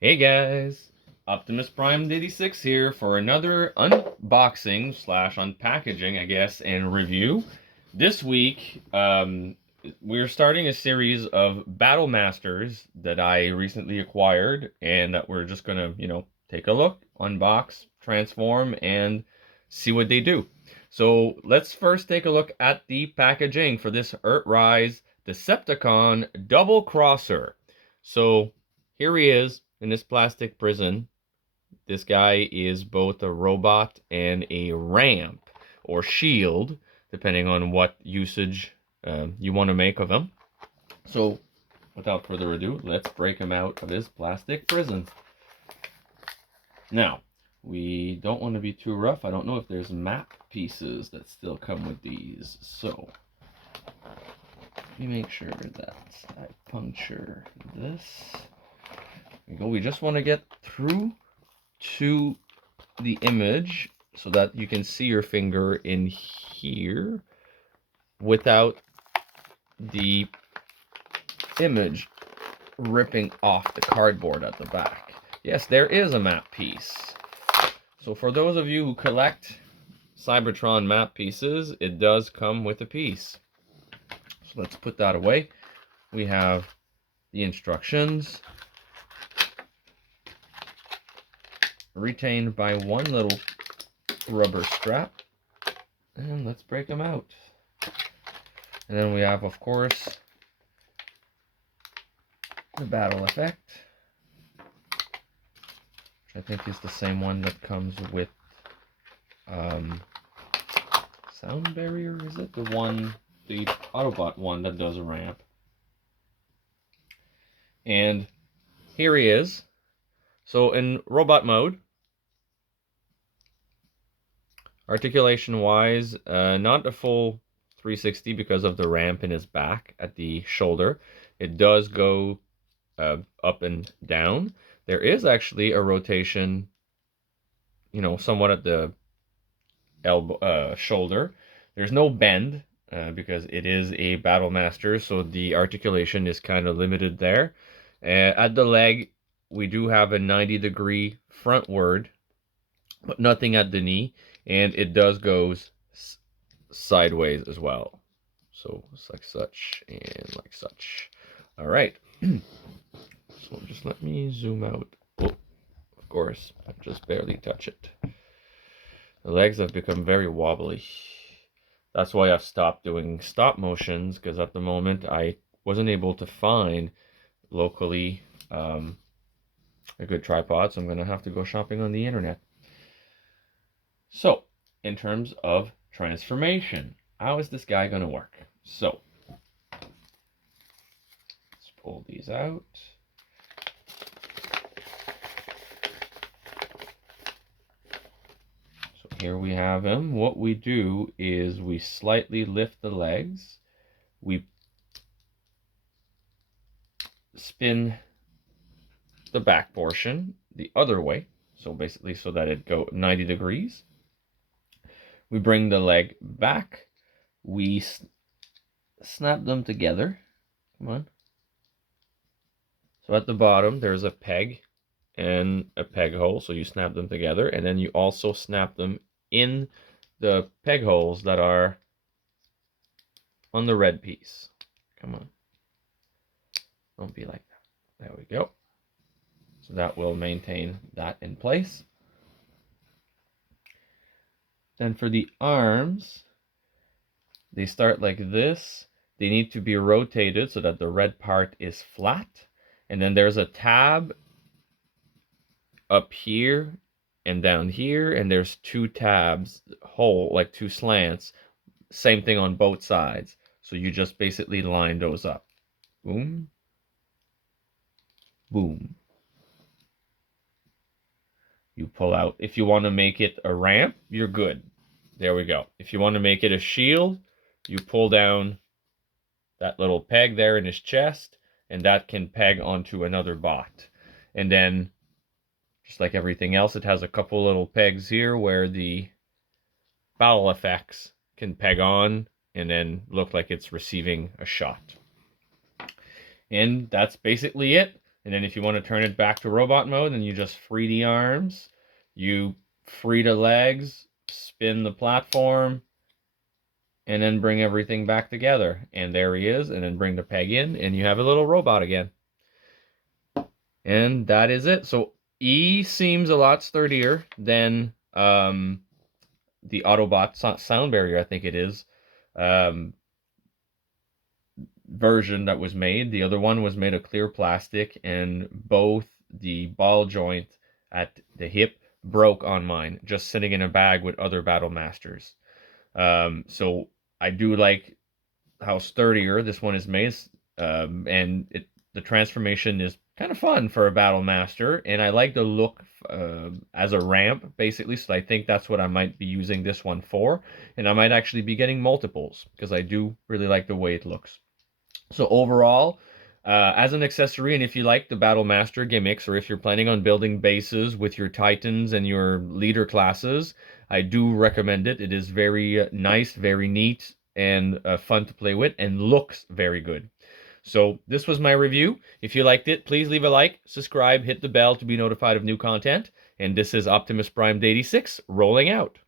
Hey guys, Optimus Prime 86 here for another unboxing slash unpackaging, I guess, and review. This week, we're starting a series of Battlemasters that I recently acquired, and that we're just gonna, take a look, unbox, transform, and see what they do. So let's first take a look at the packaging for this Earthrise Decepticon Doublecrosser. So here he is in this plastic prison. This guy is both a robot and a ramp or shield, depending on what usage you want to make of him. So, without further ado, let's break him out of his plastic prison. Now, we don't want to be too rough. I don't know if there's map pieces that still come with these. So, let me make sure that I puncture this. There we go. We just want to get through to the image so that you can see your finger in here without the image ripping off the cardboard at the back. Yes, there is a map piece. So for those of you who collect Cybertron map pieces, it does come with a piece. So let's put that away. We have the instructions, retained by one little rubber strap, and let's break them out. And then we have, of course, the battle effect, which I think is the same one that comes with sound barrier. Is it the Autobot one that does a ramp? And here he is. So in robot mode, articulation wise, not a full 360 because of the ramp in his back at the shoulder. It does go up and down. There is actually a rotation, somewhat at the elbow, shoulder. There's no bend because it is a Battlemaster, so the articulation is kind of limited there. At the leg, we do have a 90-degree frontward, but nothing at the knee, and it does goes sideways as well. So it's like such and like such. All right. So just let me zoom out. Oh, of course, I just barely touch it. The legs have become very wobbly. That's why I've stopped doing stop motions, because at the moment I wasn't able to find locally a good tripod, so I'm going to have to go shopping on the internet. So, in terms of transformation, how is this guy going to work? So, let's pull these out. So here we have him. What we do is we slightly lift the legs. We spin the back portion the other way. So basically so that it go 90 degrees. We bring the leg back. We snap them together. Come on. So at the bottom, there's a peg and a peg hole. So you snap them together. And then you also snap them in the peg holes that are on the red piece. Come on. Don't be like that. There we go. So that will maintain that in place. Then for the arms, they start like this. They need to be rotated so that the red part is flat. And then there's a tab up here and down here. And there's two tabs, like two slants. Same thing on both sides. So you just basically line those up. Boom. Boom. You pull out. If you want to make it a ramp, you're good. There we go. If you want to make it a shield, you pull down that little peg there in his chest, and that can peg onto another bot. And then, just like everything else, it has a couple little pegs here where the battle effects can peg on and then look like it's receiving a shot. And that's basically it. And then if you want to turn it back to robot mode, then you just free the arms, you free the legs, spin the platform, and then bring everything back together. And there he is, and then bring the peg in, and you have a little robot again. And that is it. So E seems a lot sturdier than the Autobot sound barrier, I think it is, version that was made. The other one was made of clear plastic, and both the ball joint at the hip broke on mine, just sitting in a bag with other Battlemasters. So I do like how sturdier this one is made, and the transformation is kind of fun for a Battlemaster, and I like the look as a ramp, basically, so I think that's what I might be using this one for, and I might actually be getting multiples, because I do really like the way it looks. So overall, as an accessory, and if you like the Battlemaster gimmicks, or if you're planning on building bases with your Titans and your leader classes, I do recommend it. It is very nice, very neat, and fun to play with, and looks very good. So this was my review. If you liked it, please leave a like, subscribe, hit the bell to be notified of new content. And this is Optimus Prime 86 rolling out.